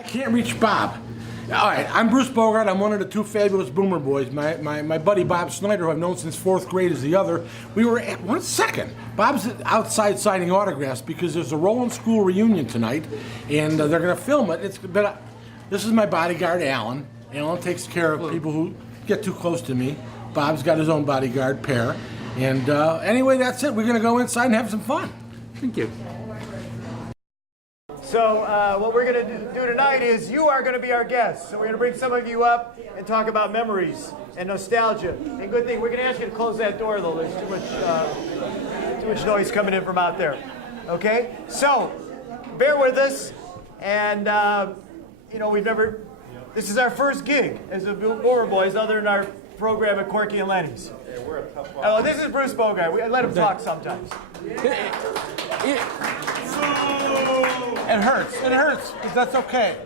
I can't reach Bob. All right, I'm Bruce Bogart. I'm one of the two fabulous Boomer boys. My buddy Bob Snyder, who I've known since 4th grade, is the other. We were at 1 second. Bob's outside signing autographs because there's a Rowland School reunion tonight, and they're going to film it. This is my bodyguard, Alan. Alan takes care of people who get too close to me. Bob's got his own bodyguard, Pear. And anyway, that's it. We're going to go inside and have some fun. Thank you. So what we're going to do tonight is you are going to be our guests. So we're going to bring some of you up and talk about memories and nostalgia. And good thing, we're going to ask you to close that door, though. There's too much noise coming in from out there. Okay? So bear with us. And, this is our first gig as the Boomer Boys, other than our program at Corky and Lenny's. Yeah, we're a tough Oh, this is Bruce Bogart. We let him talk sometimes. It hurts. It hurts, because that's okay.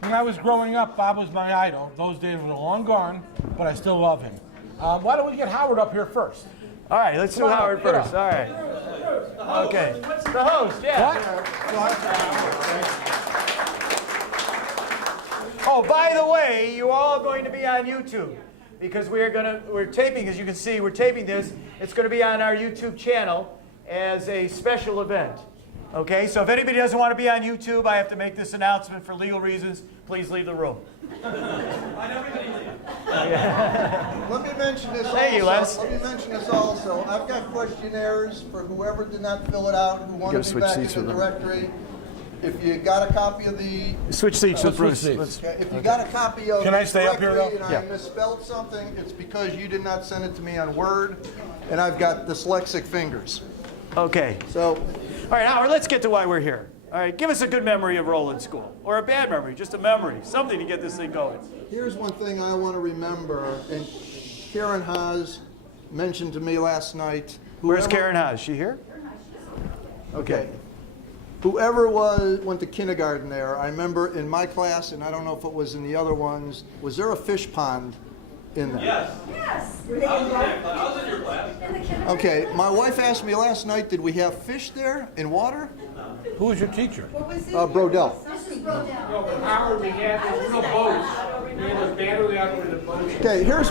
When I was growing up, Bob was my idol. Those days were long gone, but I still love him. Why don't we get Howard up here first? All right, let's do Howard first. All right. Okay. The host, yeah. Oh, by the way, you're all going to be on YouTube because we're taping, as you can see, we're taping this. It's going to be on our YouTube channel as a special event. Okay, so if anybody doesn't want to be on YouTube, I have to make this announcement for legal reasons. Please leave the room. Let me mention this Thank you, Les. Let me mention this also. I've got questionnaires for whoever did not fill it out, who wanted to be back in the directory. If you got a copy of the... Switch seats with Bruce. If you got a copy of Can I stay up here, though? and I misspelled something, it's because you did not send it to me on Word, and I've got dyslexic fingers. Okay. So... All right, Howard, let's get to why we're here. All right, give us a good memory of Rowland School. Or a bad memory, just a memory. Something to get this thing going. Here's one thing I want to remember, and Karen Haas mentioned to me last night. Where's Karen Haas? Is she here? Okay. Whoever went to kindergarten there, I remember in my class, and I don't know if it was in the other ones, was there a fish pond in there? Yes. I was in your class. Okay, my wife asked me last night, did we have fish there in water? Who was your teacher? Brodell. No, but Howard, we had no boats. We had badly out with the boats. Okay, here's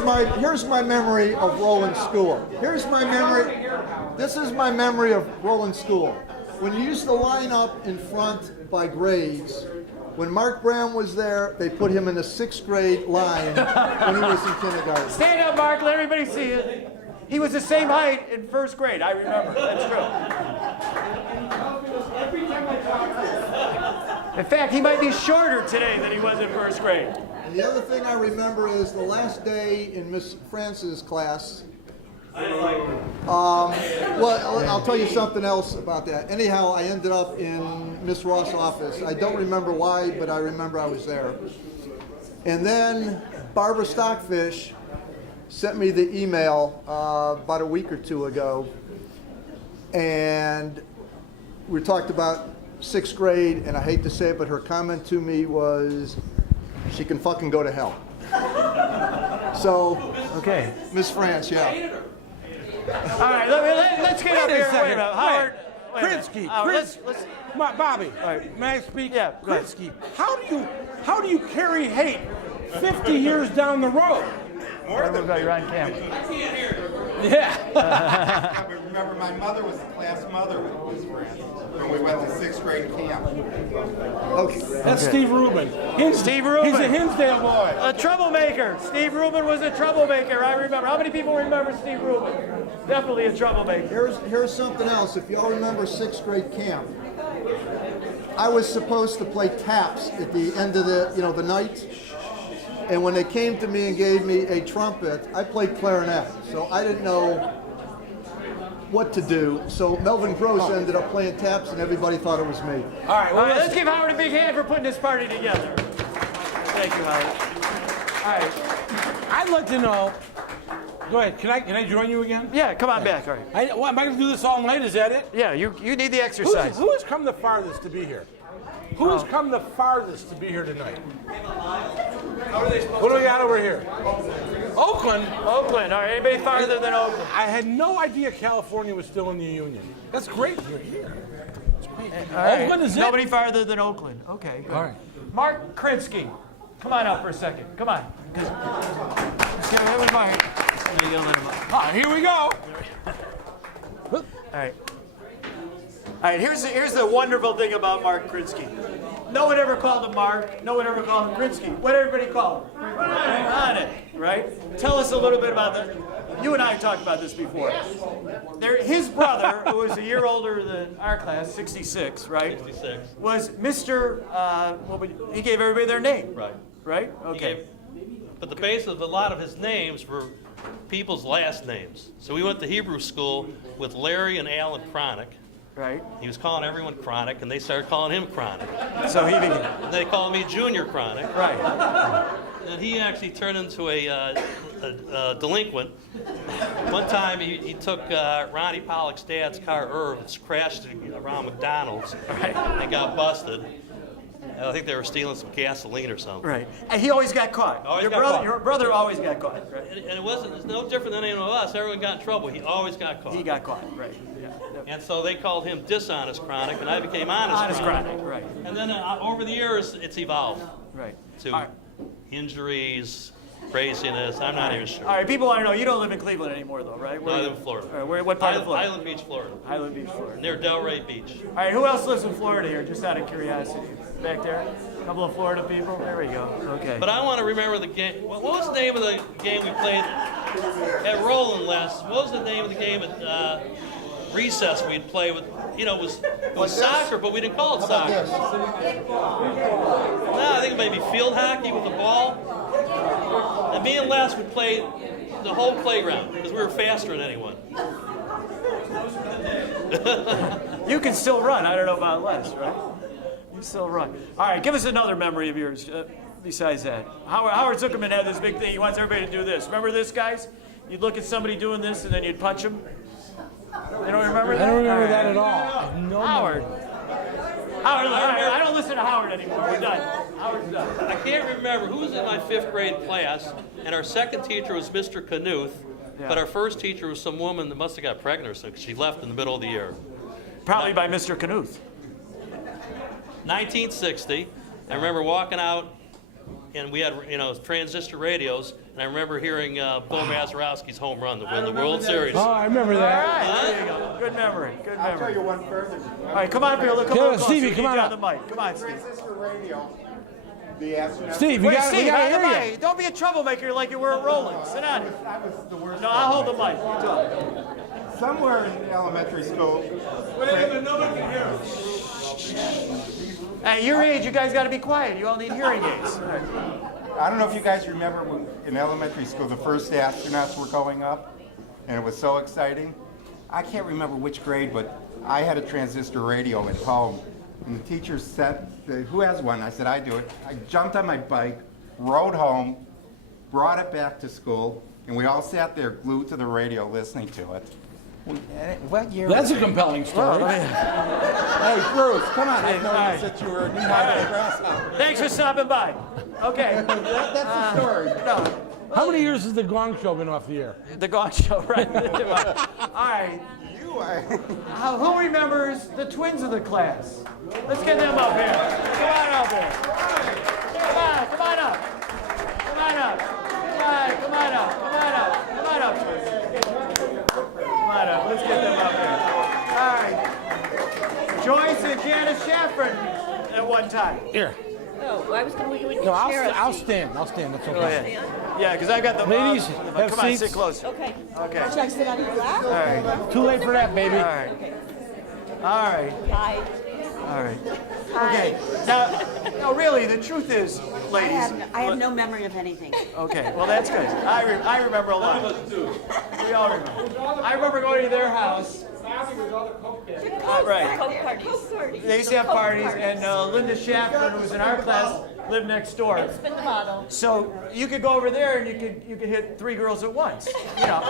my memory of Rowland School. Here's my memory. This is my memory of Rowland School. When you used to line up in front by grades, when Mark Brown was there, they put him in the 6th grade line when he was in kindergarten. Stand up, Mark. Let everybody see it. He was the same height in 1st grade. I remember. That's true. In fact, he might be shorter today than he was in 1st grade. And the other thing I remember is the last day in Miss France's class. Well, I'll tell you something else about that. Anyhow, I ended up in Miss Ross' office. I don't remember why, but I remember I was there. And then Barbara Stockfish sent me the email about a week or two ago, and we talked about 6th grade, and I hate to say it, but her comment to me was, she can fucking go to hell. So, okay, Miss France, yeah. All right, let's get up here. Wait a minute, Howard. Krinsky, Bobby, may I speak? Yeah, go ahead. Krinsky, how do you carry hate 50 years down the road? More than you're on camera. I can't hear. Yeah. Remember, my mother was the class mother with Miss France when we went to 6th grade camp. Okay. That's Steve Rubin. Steve Rubin. He's a Hinsdale boy. A troublemaker. Steve Rubin was a troublemaker. I remember. How many people remember Steve Rubin? Definitely a troublemaker. Here's something else. If y'all remember 6th grade camp, I was supposed to play taps at the end of the night. And when they came to me and gave me a trumpet, I played clarinet. So I didn't know what to do. So Melvin Gross ended up playing taps, and everybody thought it was me. All right, let's give Howard a big hand for putting this party together. Thank you, Howard. All right. I'd like to know. Go ahead. Can I join you again? Yeah, come on back. All right. Am I going to do this all night? Is that it? Yeah, you need the exercise. Who has come the farthest to be here? Who has come the farthest to be here tonight? What do we got over here? Oakland. Oakland. All right. Anybody farther than Oakland? I had no idea California was still in the Union. That's great. You're here. That's great. All right. Oakland is it? Nobody farther than Oakland. Okay. Good. All right. Mark Krinsky. Come on up for a second. Come on. Let's get him with Mark. There you go, let him up. Ah, here we go. All right. All right, here's the wonderful thing about Mark Krinsky. No one ever called him Mark. No one ever called him Krinsky. What did everybody call him? On it, right? Tell us a little bit about that. You and I have talked about this before. His brother, who was a year older than our class, 66, right? 66. Was Mr. He gave everybody their name. Right. Right? Okay. But the base of a lot of his names were people's last names. So we went to Hebrew school with Larry and Alan Chronic. Right. He was calling everyone Chronic, and they started calling him Chronic. So he began. And they called me Junior Chronic. Right. And he actually turned into a delinquent. One time he took Ronnie Pollock's dad's car, Irv, crashed it around McDonald's, and got busted. I think they were stealing some gasoline or something. Right. And he always got caught. Always got caught. Your brother always got caught. Right. And it's no different than any of us. Everyone got in trouble. He always got caught. He got caught. Right. Yeah. And so they called him Dishonest Chronic, and I became Honest Chronic. Right. And then over the years, it's evolved Right. to All right. injuries, craziness. I'm not even sure. All right. People want to know you don't live in Cleveland anymore, though, right? No, I live in Florida. All right, what part of Florida? Island Beach, Florida. Island Beach, Florida. Near Delray Beach. All right. Who else lives in Florida here? Just out of curiosity. Back there. A couple of Florida people. There we go. Okay. But I want to remember the game. What was the name of the game we played at Rowland last? What was the name of the game at recess we'd play with? You know, it was soccer, but we didn't call it soccer. No, I think it may be field hockey with the ball. And me and Les would play the whole playground because we were faster than anyone. You can still run. I don't know about Les, right? You still run. All right, give us another memory of yours besides that. Howard Zuckerman had this big thing. He wants everybody to do this. Remember this, guys? You'd look at somebody doing this, and then you'd punch them. You don't remember that? I don't remember that All at all. No. Howard. Howard, I don't listen to Howard anymore. We're done. Howard's done. I can't remember who was in my 5th grade class, and our second teacher was Mr. Knuth, but our first teacher was some woman that must have got pregnant or something because she left in the middle of the year. Probably by Mr. Knuth. 1960, I remember walking out, and we had transistor radios, and I remember hearing Bill Mazeroski's home run to win the World Series. Oh, I remember All that. right, there you go. Good memory. Good I'll tell memory. you one further. All right, come on, Bill. Come Yeah, on, closer. Stevie, We come need on you up. the mic. Come on, Steve. Transistor radio. The astronaut. Steve, we Wait, got to Steve, hear hey, you. don't be a troublemaker like you were at Rowland. Sit down. I was the worst. No, I'll hold the mic. You talk. Somewhere in elementary school. Hey, your age, you guys got to be quiet. You all need hearing aids. All right. I don't know if you guys remember when in elementary school the first astronauts were going up, and it was so exciting. I can't remember which grade, but I had a transistor radio at home, and the teacher said, "Who has one?" I said, "I do it." I jumped on my bike, rode home, brought it back to school, and we all sat there glued to the radio listening to it. What year? That's a compelling story. Hey, Bruce, come on! I Hey, noticed that you were knee-high to the grasshopper. Thanks for stopping by. Okay. That's the story. No, How many years has the Gong Show been off the air? the Gong Show, right? All right. You are. Who remembers the twins of the class? Let's get them up here. Come on up here. Come on up. Come on up. Come on up. Come on up. Come on up, twins. Come on up. Let's get them up here. All right. Joyce and Janice Shaffron at one time. Here. Oh, I was going to No, I'll stand. I'll stand. That's Go okay. ahead. Yeah, because I got the Ladies, have come on, seats. sit close. Okay. Okay. Should I sit on your lap? All right. Too late for that, baby. All right. Okay. All right. Hi. All right. Hi. Okay. Now, really, the truth is, ladies. I have no memory of anything. Okay. Well, that's good. I remember a lot. We all remember. I remember going to their house. Right. Coke parties. They used to have parties, and Linda Shaffron, who was in our class, lived next door. Spin the bottle. So you could go over there and you could hit 3 girls at once. You know,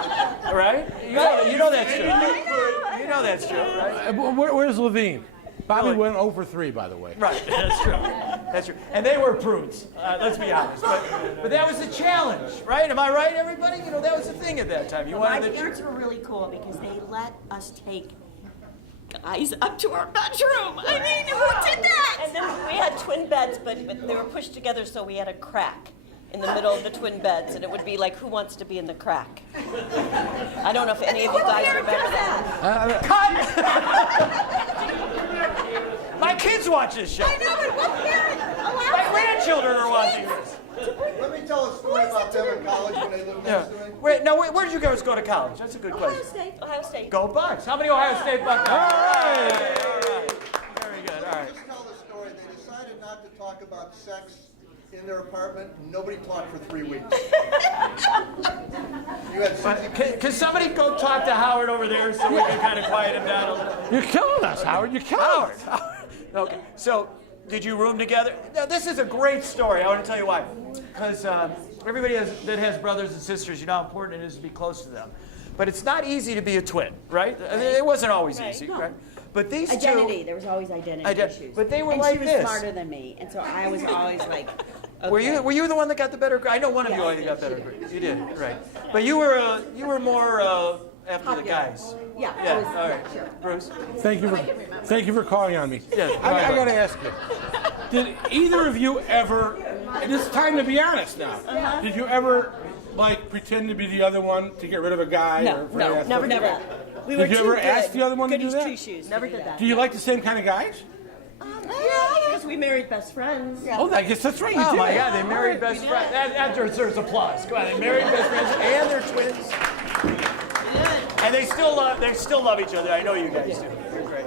right? You know that's true. You know that's true, right? Where's Levine? Bobby Really? went 0 for 3, by the way. Right, that's true. That's true. And they were prudes, let's be honest. But that was the challenge, right? Am I right, everybody? You know, that was the thing at that time. You My wanted the parents were really cool because they let us take guys up to our bedroom. I mean, who did that? And then we had twin beds, but they were pushed together, so we had a crack in the middle of the twin beds, and it would be like, who wants to be in the crack? I don't know if any of you guys remember that. Cut! My kids watch this show. I know, but what parent allows My grandchildren are watching this. Let me tell a story about them in college when they lived next to me. Wait, no, where did you guys go to college? That's a good Ohio question. State, Ohio State. Go Bucks. How many Ohio State Bucks? All right. Very good. All right. Just tell the story. They decided not to talk about sex in their apartment. Nobody talked for 3 weeks. You had Susie. Can somebody go talk to Howard over there so we can kind of quiet him down a little? You're killing us, Howard. You're killing us. Okay. So, did you room together? Now, this is a great story. I want to tell you why. Because everybody that has brothers and sisters, you know how important it is to be close to them. But it's not easy to be a twin, right? I mean, it wasn't always easy, No. right? But these Identity. two, There was always identity issues. but they were and like she was this. smarter than me, and so I was always like, okay. Were you the one that got the better grade? I know one of you Yeah, already got she better did. grade. You did, right? But you were more after the Popular. guys. Yeah, I Yeah. was- All right, sure. Bruce. Thank you for calling on me. Yeah, I got to ask you. Did either of you ever, and it's time to be honest now, did you ever, like, pretend to be the other one to get rid of a guy? No, never did that. We Did you ever ask the other one to do that? Tree shoes. Never did that. Do you like the same kind of guys? Yeah, because we married best friends. Yeah. Oh, I guess that's right. You Oh did. my God, they married best friends. That deserves applause. Go on, they married best friends and they're twins. And they still love each other. I know you guys do.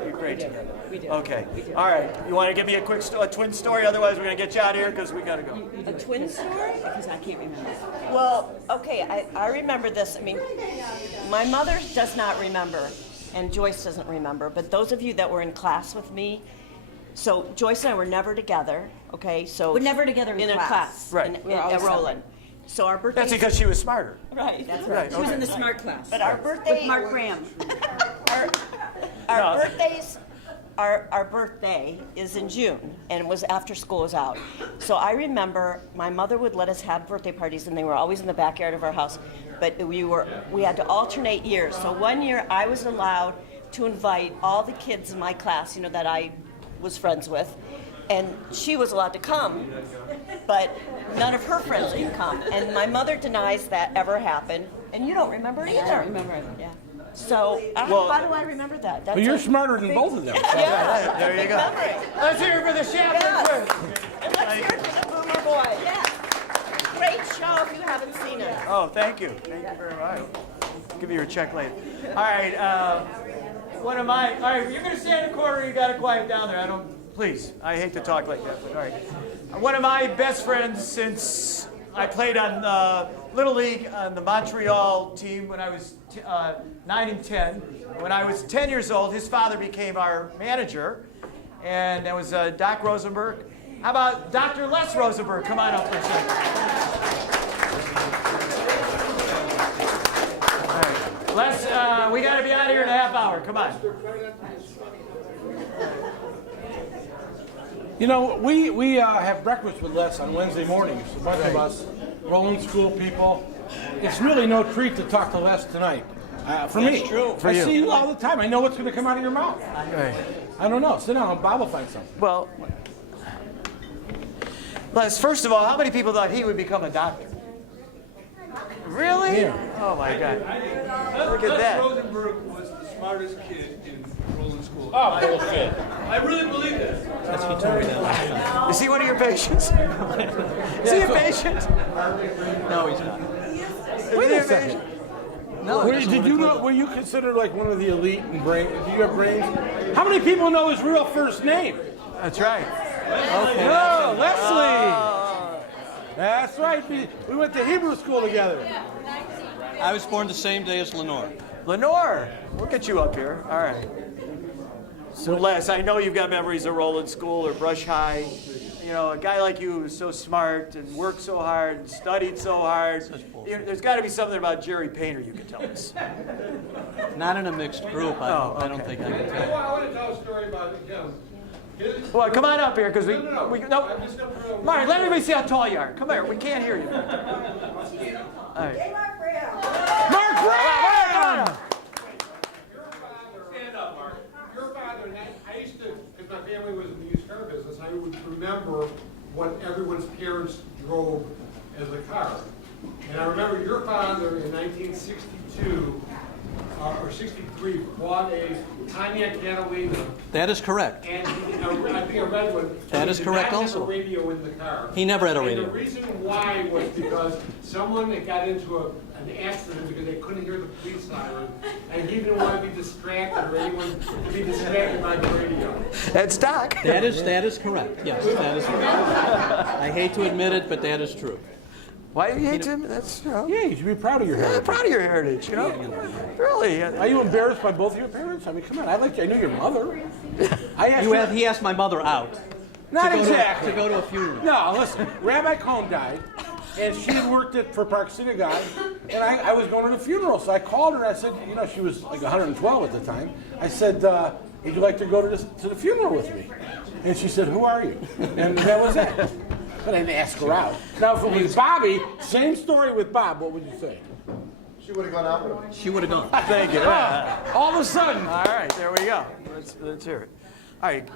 You're great together. We do. Okay. We do. All right. You want to give me a quick a twin story? Otherwise, we're gonna get you out of here because we gotta go. A twin story? Because I can't remember. Well, okay, I remember this. I mean, my mother does not remember, and Joyce doesn't remember, but those of you that were in class with me, so Joyce and I were never together, okay? So We're never together in a class. class. Right. We were always At Rowland. So our birthdays. That's because she was smarter. Right. That's Right, right. She was okay. in the smart class. But our birthday. With Mark Graham. Our birthdays. Our birthday is in June, and it was after school was out. So I remember my mother would let us have birthday parties, and they were always in the backyard of our house. But we had to alternate years. So one year I was allowed to invite all the kids in my class, you know, that I was friends with, and she was allowed to come, but none of her friends could come. And my mother denies that ever happened, and you don't remember it either. I remember it, yeah. So how do I remember that? That's But you're a- smarter than both of them. Yeah, There you big go. memory. Let's hear it for the Shafter Yes. twins. And let's hear it for the Boomer Boy. Yeah. Great show if you haven't seen it. Oh, thank you. Thank you very much. I'll give you your check later. All right. All right, you're going to stand in the corner. You got to quiet down there. Please. I hate to talk like that, but all right. One of my best friends since I played on Little League on the Montreal team when I was 9 and 10. When I was 10 years old, his father became our manager, and that was Doc Rosenberg. How about Dr. Les Rosenberg? Come on up for a second. All right. Les, we got to be out of here in a half hour. Come on. You know, we have breakfast with Les on Wednesday mornings, a bunch of us, Rowland School people. It's really no treat to talk to Les tonight. For me. true. For I you. see you all the time. I know what's going to come out of your mouth. Right. I don't know. Sit down. Bob will find something. Well, Les, first of all, how many people thought he would become a doctor? Really? Yeah. Oh my God. Look at Les that. Rosenberg was the smartest kid in Rowland School. Oh, bullshit. I really believe that. Is he one of your patients? Is he a patient? No, he's not. Wait a second. No, Were you considered like one of the elite in brain? Do you have brains? How many people know his real first name? That's right. No, Leslie. That's right. We went to Hebrew school together. I was born the same day as Lenore. Lenore, we'll get you up here. All right. So Les, I know you've got memories of Rowland School or Brush High. You know, a guy like you who's so smart and worked so hard and studied so hard. There's got to be something about Jerry Painter you can tell us. Not in a mixed group. I don't think I can tell. I want to tell a story about him. Well, come on up here, because No. no. Martin, let everybody see how tall you are. Come here, we can't hear you. All right. Mark Brown! Stand up, Mark. Your or 63 bought a Pontiac Catalina, That is correct. and I think a red one. That is He did correct not have also. a radio in the car. He never had a And radio. the reason why was because someone that got into an accident because they couldn't hear the police siren, and he didn't want to be distracted or anyone to be distracted by the radio. That's Doc. That is correct. Yes, that is correct. I hate to admit it, but that is true. Why do you hate him? That's, you know, Yeah, you should be proud of your yeah, heritage. proud of your heritage, you know? Really. Are you embarrassed by both of your parents? I mean, come on. I knew your mother. I asked He asked my mother out. Not to go exactly. To go to a funeral. No, listen. Rabbi Cohn died, and she had worked for Park Synagogue, and I was going to the funeral. So I called her, and I said, you know, she was like 112 at the time. I said, would you like to go to the funeral with me? And she said, who are you? And that was it. But I didn't ask her out. Now, if it was Bobby, same story with Bob, what would you say? She would have gone out with him. She would have gone. Thank you. All of a sudden. All right, there we go. Let's hear it. All right.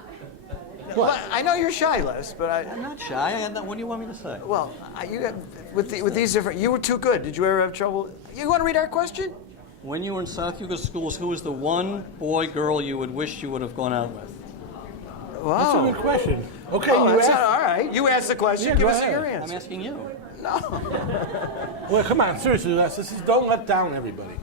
Well, I know you're shy, Les, but I'm not shy. What do you want me to say? well, you got with these different. You were too good. Did you ever have trouble? You want to read our question? When you were in South Yuga schools, who was the one boy, girl you would wish you would have gone out with? Wow. That's a good question. Okay, Oh, you that's asked. all right. You asked the question. Yeah, Give go us ahead. your I'm answer. asking you. Well, come on, seriously, Les. This is don't let down everybody.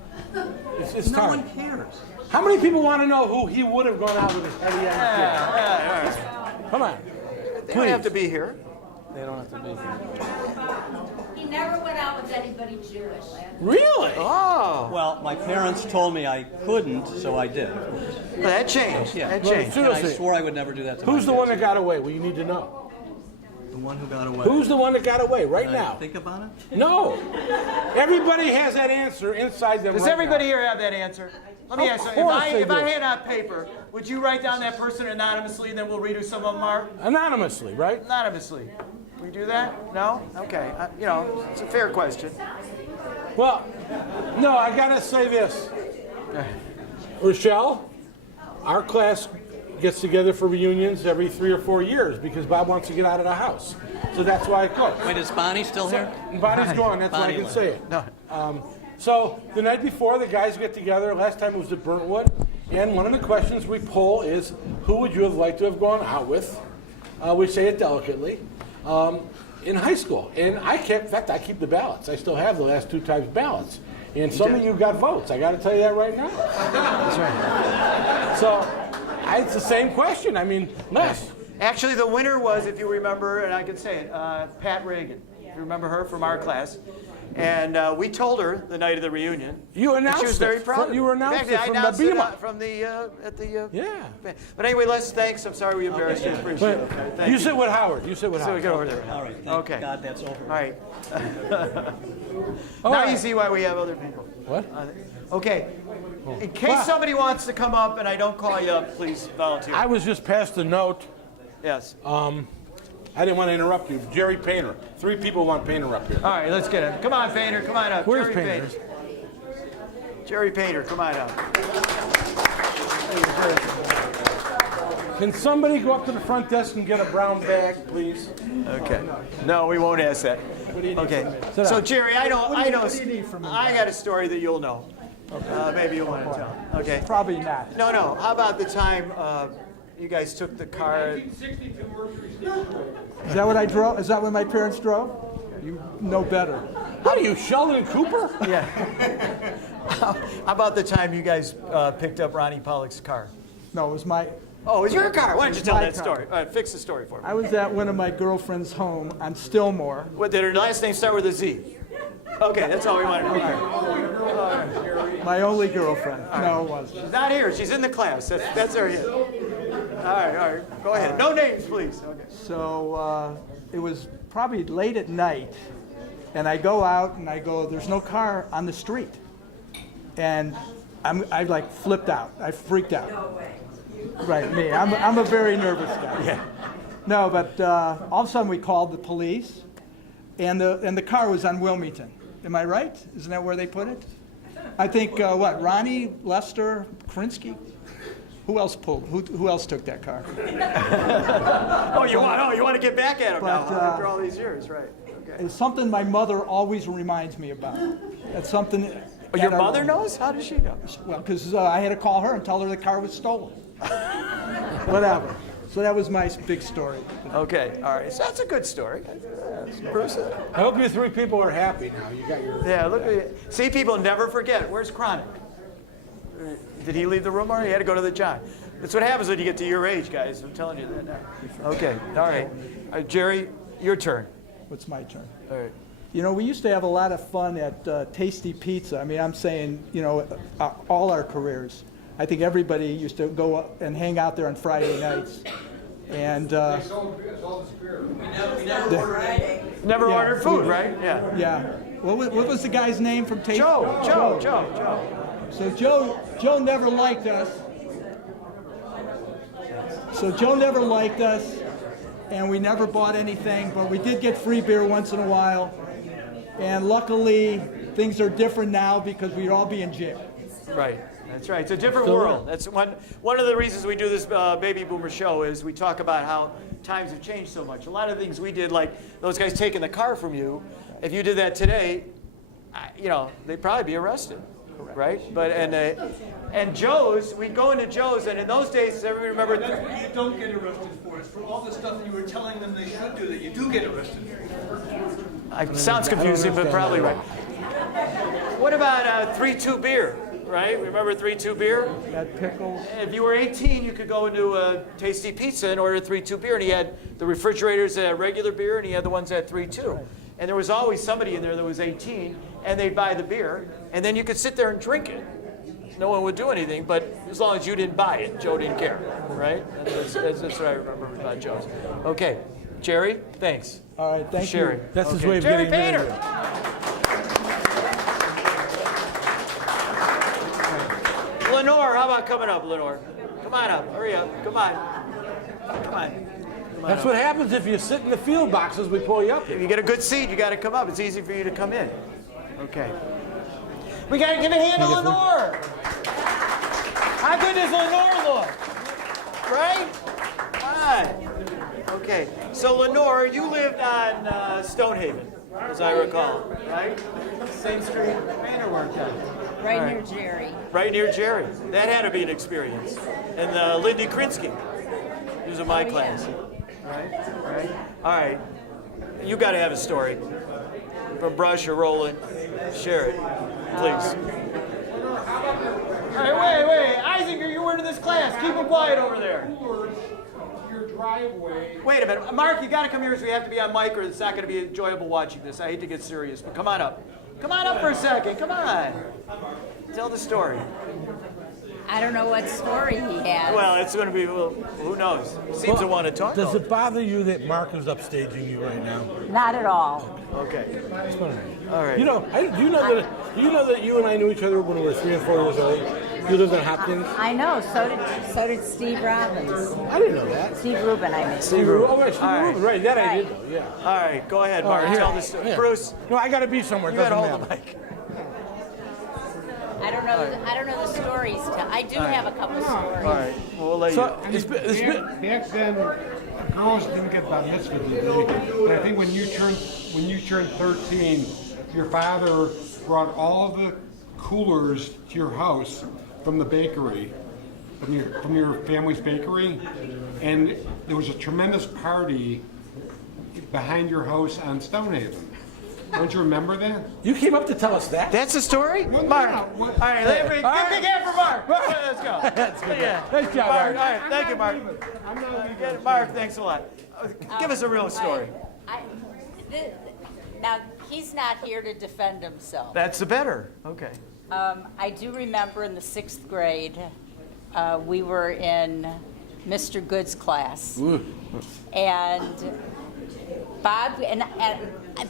It's No time. one cares. How many people want to know who he would have gone out with had he had a kid? Come on. They don't have to be here. They don't have to be here. He never went out with anybody Jewish. Really? Oh, Well, my parents told me I couldn't, so I did. well, that changed. Yeah. That Well, changed. And I seriously. swore I would never do that to Who's my the one kids. that got away? Well, you need to know. The one who got away. Who's the one that got away right Did I now? think about it? No. Everybody has that answer inside them. Does right everybody now. here have that answer? Let me Of ask you. course they If I do. hand out paper, would you write down that person anonymously, and then we'll read who some of them are? Anonymously, right? Anonymously. We do that? No? Okay. You know, it's a fair question. Well, no, I gotta say this. Rochelle, our class gets together for reunions every 3 or 4 years because Bob wants to get out of the house. So that's why it goes. Wait, is Bonnie still here? Bonnie's gone, that's why I Bonnie can left. say it. No. So the night before, the guys get together. Last time it was at Burntwood. And one of the questions we poll is, who would you have liked to have gone out with? We say it delicately. In high school. And in fact, I keep the ballots. I still have the last 2 times ballots. And some of you got votes. I got to tell you that right now. That's right. So it's the same question. I mean, Les. Actually, the winner was, if you remember, and I can say it, Pat Reagan. If you remember her from our class. And we told her the night of the reunion. You and announced she was it. very proud. You announced In it fact, from I the announced it Bema. from the at the. Yeah. But anyway, Les, thanks. I'm sorry we embarrassed you. Appreciate it. But Okay, thank you sit with Howard. You sit with So we Howard. get over there. All right. Thank Okay. God that's over. All right. All now right. you see why we have other people. What? Okay. In case somebody wants to come up and I don't call you up, please volunteer. I was just passed a note. Yes. I didn't want to interrupt you. Jerry Painter. 3 people want Painter up here. All right, let's get him. Come on, Painter. Come on up. Where's Jerry Painter? Jerry Painter, come on up. Can somebody go up to the front desk and get a brown bag, please? Okay. No, we won't ask that. Okay. So Jerry, I got a story that you'll know. Maybe you want to tell. Okay. Probably not. No. How about the time you guys took the car? 1962 Mercury Is that what I drove? Is that what my parents drove? You know better. What are you, Sheldon Cooper? Yeah. How about the time you guys picked up Ronnie Pollock's car? No, it was my. Oh, it was your car. Why don't you tell My that car. story? All right, fix the story for me. I was at one of my girlfriend's home on Stillmore. What, did her last name start with a Z? Okay, that's all we wanted to know. My only girlfriend. No, it wasn't. She's not here. She's in the class. That's her hit. All right. Go ahead. No names, please. Okay. So it was probably late at night, and I go out and I go, there's no car on the street. And I like flipped out. I freaked out. No way. Right, me. I'm a very nervous guy. Yeah. No, but all of a sudden we called the police, and the car was on Wilmington. Am I right? Isn't that where they put it? I think Ronnie, Lester, Krinsky. Who else pulled? Who else took that car? You want to get back at him now But, after all these years, right? Okay. It's something my mother always reminds me about. It's something Oh, your mother knows? How does she know? Well, because I had to call her and tell her the car was stolen. Whatever. So that was my big story. Okay, all right. So that's a good story. Bruce? I hope you three people are happy now. You got your. Yeah, look at it. See, people never forget. Where's Chronic? Did he leave the room already? He had to go to the John. That's what happens when you get to your age, guys. I'm telling you that now. Okay, all right. Jerry, your turn. What's my turn? All right. You know, we used to have a lot of fun at Tasty Pizza. I mean, I'm saying, you know, all our careers. I think everybody used to go up and hang out there on Friday nights. And Never Yeah, ordered food, right? Yeah. yeah. What was the guy's name from Tasty? Joe. So Joe never liked us. And we never bought anything, but we did get free beer once in a while. And luckily, things are different now because we'd all be in jail. Right. That's right. It's a different world. That's one of the reasons we do this Baby Boomer show is we talk about how times have changed so much. A lot of things we did, like those guys taking the car from you, if you did that today, you know, they'd probably be arrested. Right? But and Joe's, we'd go into Joe's, and in those days, everybody remember. That's what you don't get arrested for. It's for all the stuff you were telling them they should do that you do get arrested for. Sounds confusing, but probably right. What about 3-2 beer? Right? Remember 3-2 beer? That pickle. If you were 18, you could go into a Tasty Pizza and order 3-2 beer, and he had the refrigerators that had regular beer, and he had the ones that had 3-2. And there was always somebody in there that was 18, and they'd buy the beer, and then you could sit there and drink it. No one would do anything, but as long as you didn't buy it, Joe didn't care, right? That's what I remember about Joe's. Okay, Jerry, thanks. All right, thank Sherry. you. That's his Okay. way of Jerry getting rid Painter. of you. Lenore, how about coming up, Lenore? Come on up, hurry up, come on. Come on. That's what happens if you sit in the field boxes. We pull you up. If you get a good seat, you got to come up. It's easy for you to come in. Okay. We got to give a hand to Lenore. How good does Lenore look? Right? Fine. Okay. So Lenore, you lived on Stonehaven, as I recall, right? Same street Painter worked on. Right near Jerry. Right near Jerry. That had to be an experience. And Lindy Krinsky. He was in my class. Right? All right. You got to have a story from Brush or Rowland. Share it, please. All right, wait. Isaac, you weren't in this class. Keep it quiet over there. Your driveway. Wait a minute. Mark, you got to come here because we have to be on mic or it's not going to be enjoyable watching this. I hate to get serious, but come on up. Come on up for a second. Come on. Tell the story. I don't know what story he has. Well, it's going to be, well, who knows? He seems to want to talk. Does it bother you that Mark is upstaging you right now? Not at all. Okay. It's fine. All right. You know, do you know that you and I knew each other when we were 3 and 4 years old? You lived in Hopkins. I know. So did Steve Robbins. I didn't know that. Steve Rubin, I mean. Steve Rubin. Oh, right, Steve All right. Rubin. Right, that I did Right. know. Yeah. All right, go ahead, Mark. Here. Tell the story. Here. Bruce, No, I got to be somewhere. you got to Doesn't hold the matter. mic. I don't know the stories. I do have a couple stories. All right, we'll let So you. it's been Back then, girls didn't get bar mitzvah, did they? But I think when you turned 13, your father brought all the coolers to your house from the bakery, from your family's bakery, and there was a tremendous party behind your house on Stonehaven. Don't you remember that? You came up to tell us that? That's the story? Well, no, Mark. no, All what- right, give a big hand for Mark. Mark. Let's go. That's good. Yeah. Nice job, Mark. Mark. All right, thank you, Mark. I'm not You get it, Mark, thanks a lot. Give us a real story. Now, he's not here to defend himself. That's the better. Okay. I do remember in the 6th grade, we were in Mr. Good's class. And Bob, and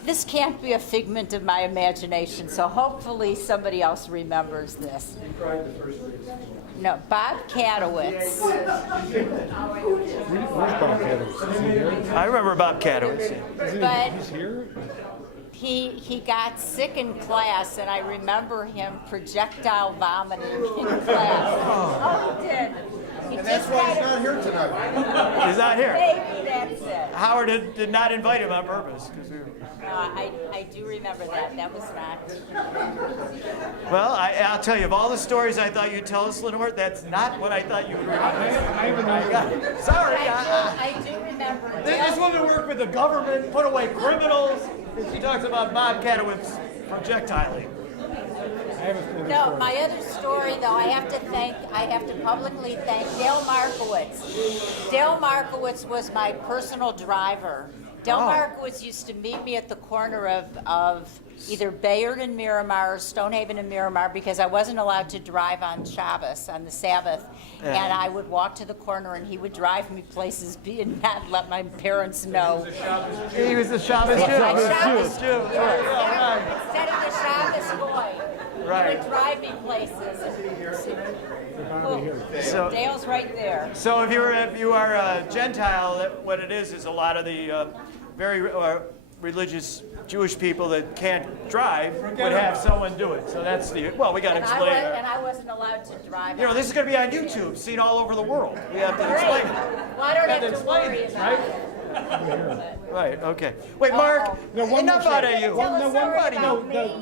this can't be a figment of my imagination, so hopefully somebody else remembers this. No, Bob Katowitz. Where's Bob Katowitz? Is he here? I remember Bob Katowitz. But He's here? he got sick in class, and I remember him projectile vomiting in class. Oh, he did. And that's why he's not here tonight. He's not here. Maybe that's it. Howard did not invite him on purpose. I do remember that. That was not. Well, I'll tell you, of all the stories I thought you'd tell us, Lenore, that's not what I thought you would remember. Sorry. I do remember. This woman worked with the government, put away criminals, and she talks about Bob Katowic's projectiling. No, my other story, though, I have to publicly thank Dale Markowitz. Dale Markowitz was my personal driver. Dale Markowitz used to meet me at the corner of either Bayard and Miramar or Stonehaven and Miramar because I wasn't allowed to drive on Shabbos, on the Sabbath. And I would walk to the corner and he would drive me places and not let my parents know. He was the Shabbos Jew. Shabbos Jew. Right. Instead of the Shabbos boy. Right. He would drive me places. So- Dale's right there. So if you are a Gentile, what it is a lot of the very religious Jewish people that can't drive would have someone do it. So that's we got to explain it. And I wasn't allowed to drive. You know, this is going to be on YouTube, seen all over the world. We have to explain it. Well, I don't have to explain worry this, about right? it. Right, okay. Wait, Mark, enough out of you.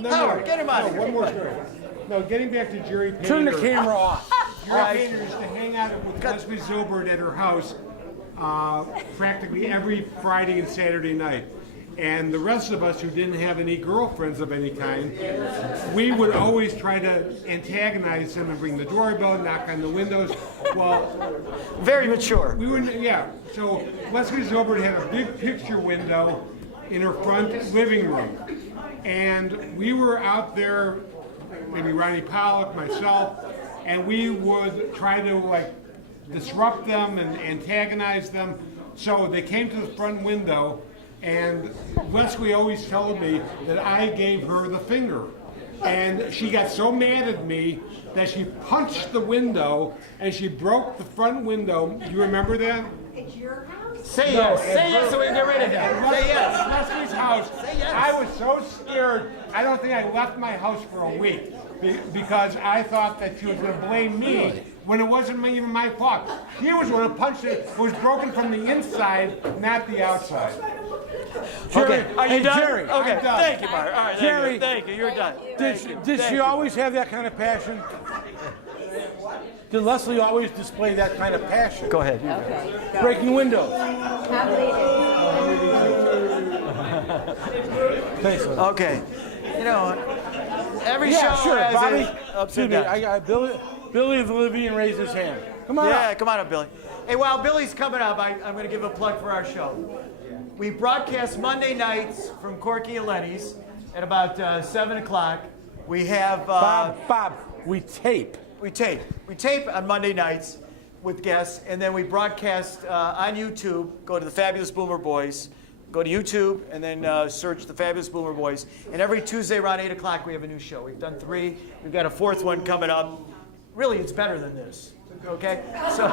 Howard, get him out of here. One more story. No, getting back to Jerry Painter. Turn the camera off. Jerry Painter used to hang out with Leslie Zilbert at her house practically every Friday and Saturday night. And the rest of us who didn't have any girlfriends of any kind, we would always try to antagonize him and ring the doorbell, knock on the windows. Well, very mature. We wouldn't, yeah. So Leslie Zilbert had a big picture window in her front living room, and we were out there, maybe Ronnie Pollock, myself, and we would try to disrupt them and antagonize them. So they came to the front window. And Leslie always told me that I gave her the finger. And she got so mad at me that she punched the window and she broke the front window. You remember that? It's your house? Say yes. Say yes so we can get rid of him. Say yes. Leslie's house. Say yes. I was so scared. I don't think I left my house for a week because I thought that she was going to blame me when it wasn't even my fault. He was the one who punched it. It was broken from the inside, not the outside. Okay, are you done? Jerry, okay, I'm done. thank you, Mark. All right, Jerry, thank you. You're done. Did she always have that kind of passion? Did Leslie always display that kind of passion? Go ahead. Okay. Breaking windows. Thanks. Okay. You know, every show Sure, has Bobby. its ups and Excuse me, downs. I got Billy the Levine raised his hand. Come on Yeah, up. come on up, Billy. Hey, while Billy's coming up, I'm going to give a plug for our show. We broadcast Monday nights from Corky and Lenny's at about 7 o'clock. We have... Bob, we tape. We tape on Monday nights with guests, and then we broadcast on YouTube. Go to the Fabulous Boomer Boys. Go to YouTube, and then search the Fabulous Boomer Boys. And every Tuesday around 8 o'clock, we have a new show. We've done 3. We've got a 4th one coming up. Really, it's better than this. Okay? So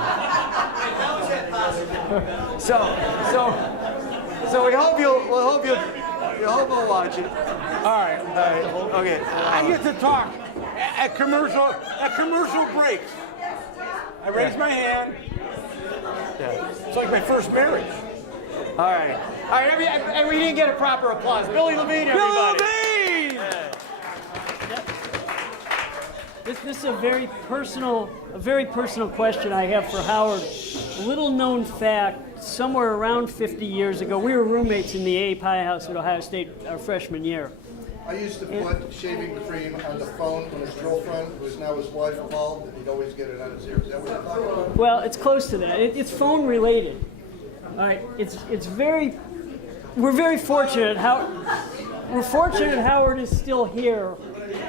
we hope you'll watch it. All right. Okay. I get to talk at commercial breaks. I raise my hand. Yeah. It's like my first marriage. All right. And we didn't get a proper applause. Billy Levine, everybody. Billy Levine! This is a very personal question I have for Howard. A little known fact, somewhere around 50 years ago, we were roommates in the A. Pie House at Ohio State our freshman year. I used to put shaving cream on the phone when his girlfriend, who is now his wife, called, and he'd always get it on his ear. Is that what you're talking about? Well, it's close to that. It's phone related. All right, we're very fortunate. We're fortunate Howard is still here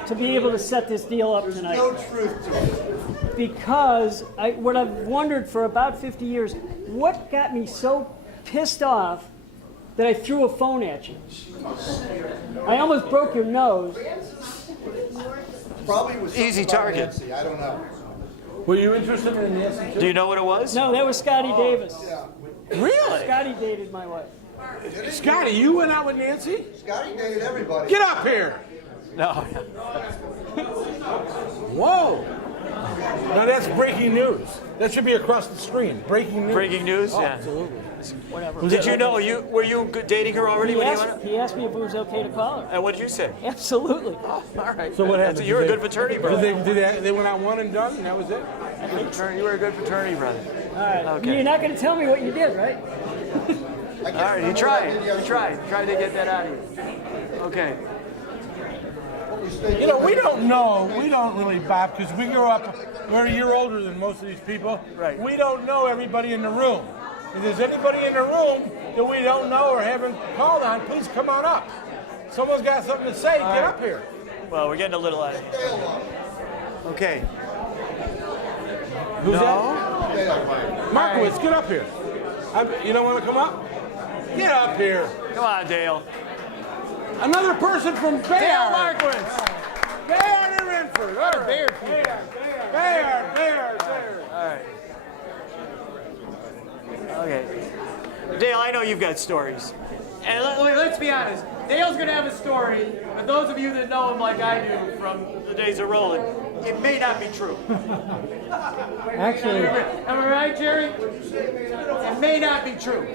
to be able to set this deal up tonight. No truth to it. Because what I've wondered for about 50 years, what got me so pissed off that I threw a phone at you? I almost broke your nose. Probably was Easy something about target. Nancy, I don't know. Were you interested in Nancy too? Do you know what it was? No, that was Scotty Davis. Yeah. Really? Scotty dated my wife. Scotty, you went out with Nancy? Scotty dated everybody. Get up here! No. Whoa! Now that's breaking news. That should be across the screen. Breaking news. Breaking news? Oh, Yeah. absolutely. Whatever. Did you know, were you dating her already when you went? He asked me if it was okay to call her. And what did you say? Absolutely. All right. So what happened? You're a good fraternity brother. They went out one and done, and that was it? You were a good fraternity brother. All right. Okay. You're not going to tell me what you did, right? All right, you tried. You tried to get that out of you. Okay. You know, we don't know. We don't really, Bob, because we grew up. We're a year older than most of these people. Right. We don't know everybody in the room. If there's anybody in the room that we don't know or haven't called on, please come on up. Someone's got something to say. Get up here. Well, we're getting a little out of hand. Okay. Who's that? Markowitz, get up here. You don't want to come up? Get up here. Come on, Dale. Another person from Bayard. Dale Markowitz. Bayard and Renford. All right. Bayard. All right. Okay. Dale, I know you've got stories. And let's be honest. Dale's going to have a story, but those of you that know him like I do from the days of Rowland, it may not be true. Actually, Am I right, Jerry? It may not be true.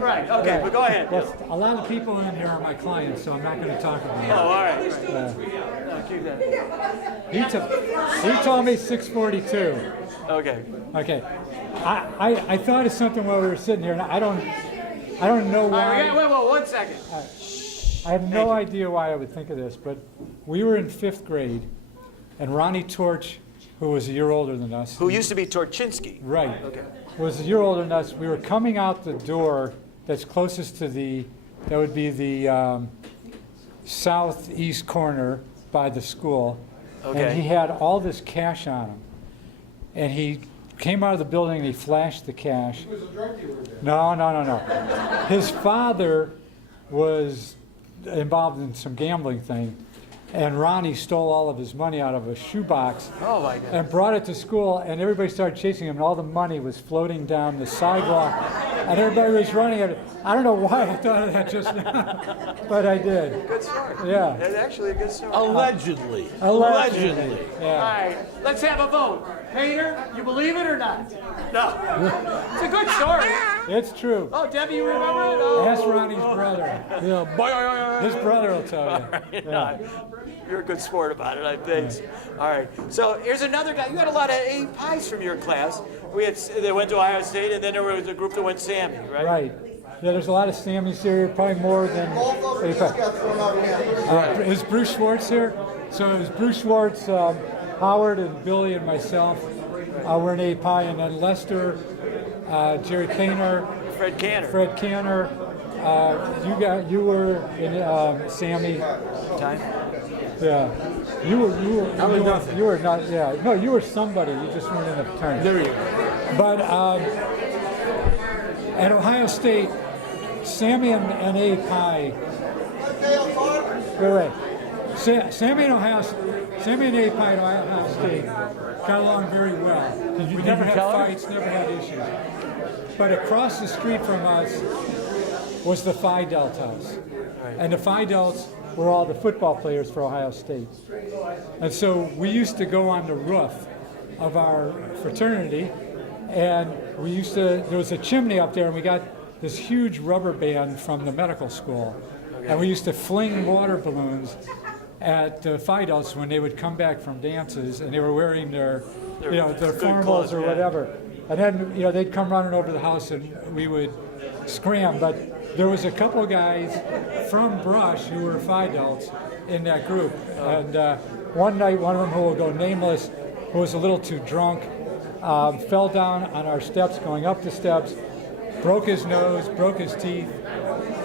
Right, okay, but go ahead. yes, a lot of people in here are my clients, so I'm not going to talk about it. Oh, all right. No, keep that. He told me 642. Okay. Okay. I thought of something while we were sitting here, and I don't know All right, why. wait, 1 second. I have no idea why I would think of this, but we were in 5th grade, and Ronnie Torch, who was a year older than us, Who used to be Torchinsky. right, Okay. was a year older than us. We were coming out the door that's closest to that would be the southeast corner by the school. Okay. And he had all this cash on him. And he came out of the building and he flashed the cash. He was a drug dealer then. No. His father was involved in some gambling thing. And Ronnie stole all of his money out of a shoebox Oh, my God. and brought it to school, and everybody started chasing him, and all the money was floating down the sidewalk, and everybody was running at it. I don't know why I thought of that just now, but I did. Good story. Yeah. That's actually a good story. Allegedly. Allegedly. All Yeah. right, let's have a vote. Painter, you believe it or not? No. It's a good story. It's true. Oh, Debbie, you remember it? Oh. Ask Ronnie's brother. Yeah. His brother will tell you. Yeah. You're a good sport about it, I think. All right. So here's another guy. You had a lot of A pies from your class. They went to Ohio State, and then there was a group that went Sammy, right? Right. Yeah, there's a lot of Sammys here, probably more than. Both those just got thrown out again. Is Bruce Schwartz here? So it was Bruce Schwartz, Howard, and Billy, and myself. We're in A Pi, and then Lester, Jerry Kainer, Fred Canner. Fred Canner. You were in Sammy. Time? Yeah. You were not. Yeah. No, you were somebody. You just weren't in the fraternity. There you go. But at Ohio State, Sammy and A Pi. Wait. Sammy and A Pi at Ohio State got along very well. We never had fights, never had issues. But across the street from us was the Phi Delta house. And the Phi Delts were all the football players for Ohio State. And so we used to go on the roof of our fraternity, and there was a chimney up there, and we got this huge rubber band from the medical school. And we used to fling water balloons at the Phi Delts when they would come back from dances, and they were wearing their formals or whatever. And then, they'd come running over the house, and we would scram. But there was a couple guys from Brush who were Phi Delts in that group. And one night, one of them, who will go nameless, who was a little too drunk, fell down on our steps going up the steps, broke his nose, broke his teeth,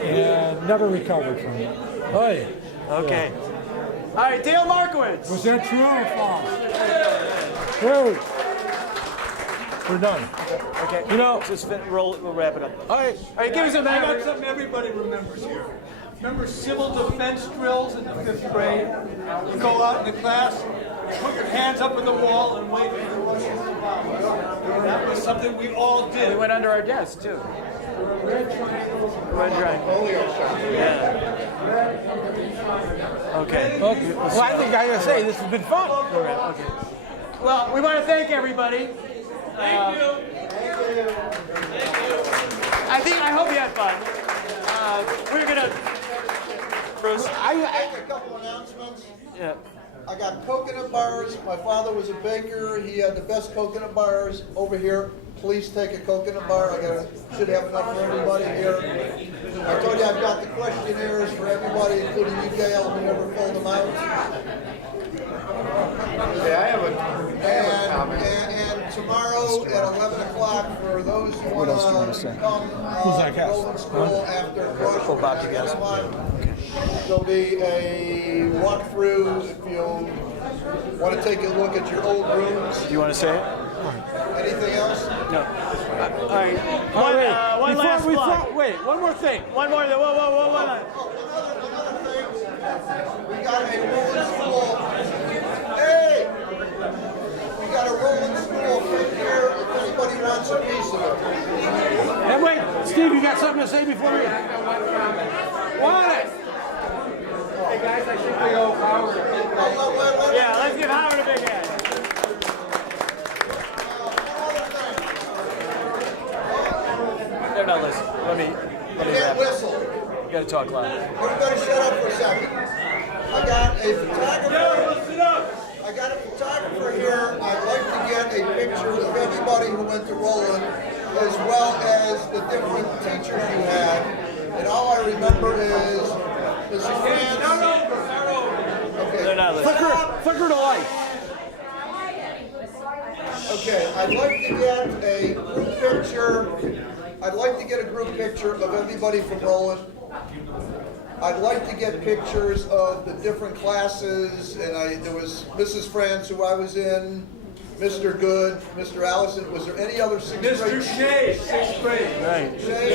and never recovered from it. Hey. Okay. All right, Dale Markowitz. Was that true or false? True. We're done. Okay. We'll wrap it up. All right. All right, give us a I got memory. something everybody remembers here. Remember civil defense drills in the 5th grade? You go out in the class, put your hands up in the wall and wait for the Russians to bomb. That was something we all did. We went under our desk, too. Red triangle. Yeah. Okay. Well, I think I gotta say this has been fun. Okay. Well, we want to thank everybody. Thank you. I hope you had fun. We're gonna. Bruce. A couple announcements. Yeah. I got coconut bars. My father was a baker. He had the best coconut bars over here. Please take a coconut bar. Should have enough for everybody here. I told you I've got the questionnaires for everybody, including you, Gail, who never filled them out. Yeah, I have a comment. And tomorrow at 11 o'clock, for those who want to come to Rowland School after brush, there'll be a walkthrough if you want to take a look at your old rooms. Do you want to say it? Anything else? No. All right. One last plug. Wait, one more thing. One more. Whoa. Another thing. We got a Rowland School. Hey! We got a Rowland School right here if anybody wants a piece of it. Hey, wait, Steve, you got something to say before we... Want it? Hey guys, I think we owe Howard. Yeah, let's give Howard a big hand. They're not listening. Let me Can't whistle. You gotta talk loud. Everybody shut up for a second. I got a photographer. I got a photographer here. I'd like to get a picture of everybody who went to Rowland, as well as the different teachers you had. And all I remember is Mrs. France. Okay. They're not listening. Flicker to life. Okay, I'd like to get a group picture. I'd like to get a group picture of everybody from Rowland. I'd like to get pictures of the different classes, and there was Mrs. France, who I was in, Mr. Good, Mr. Allison. Was there any other sixth grade? Mr. Shea, 6th grade. Right. Shea,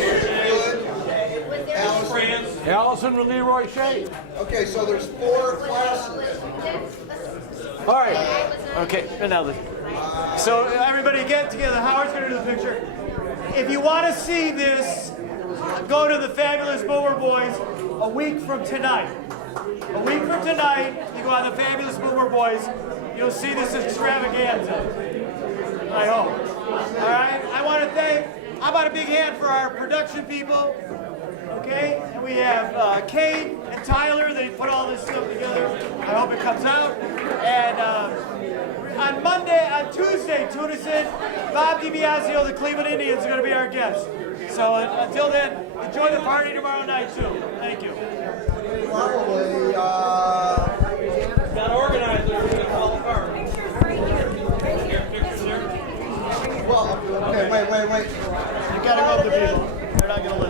Good, Allison. Allison with Leroy Shea. Okay, so there's 4 classes. All right. Okay, now listen. So everybody get together. Howard's gonna do the picture. If you want to see this, go to the Fabulous Boomer Boys a week from tonight. A week from tonight, you go on the Fabulous Boomer Boys, you'll see this extravaganza. I hope. All right? I want to thank, how about a big hand for our production people? Okay? And we have Kate and Tyler, they put all this stuff together. I hope it comes out. And on Tuesday, tune us in. Bob DiBiasio, the Cleveland Indians, are going to be our guest. So until then, enjoy the party tomorrow night too. Thank you. Probably, Got organized, they're going to fall apart. well, okay, wait. You got to go with the people. They're not going to listen.